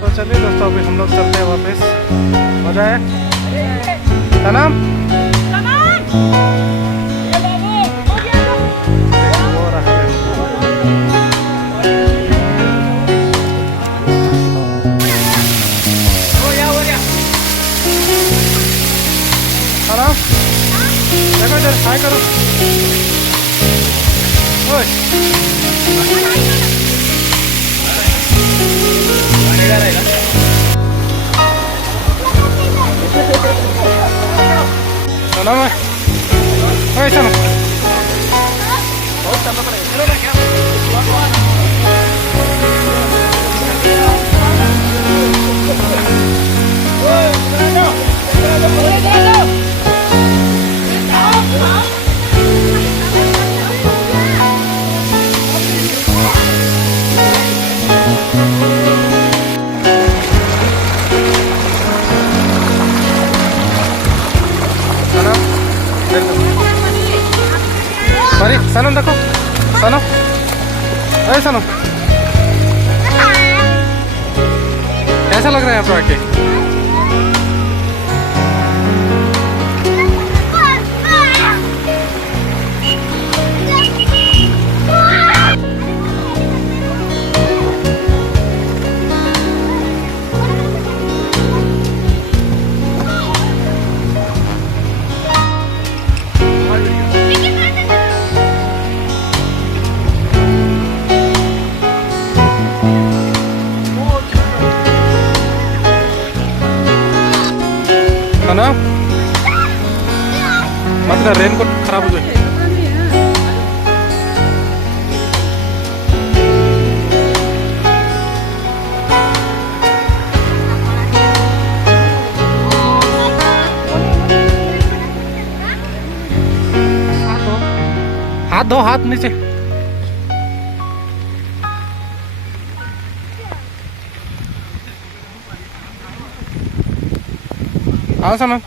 तो चलिए दोस्तों, अभी हम लोग चलते हैं वापस। मजा है। सनम वो रहा है। सनम देखो इधर, हाय करो। ओए सनम है। ओए सनम मरी। सनम देखो, सनम, अरे सनम कैसा लग रहा है यहाँ पे आके? ना मतलब रेनकोट खराब हो गया। हाथ धो, हाथ नीचे। हाँ सनम।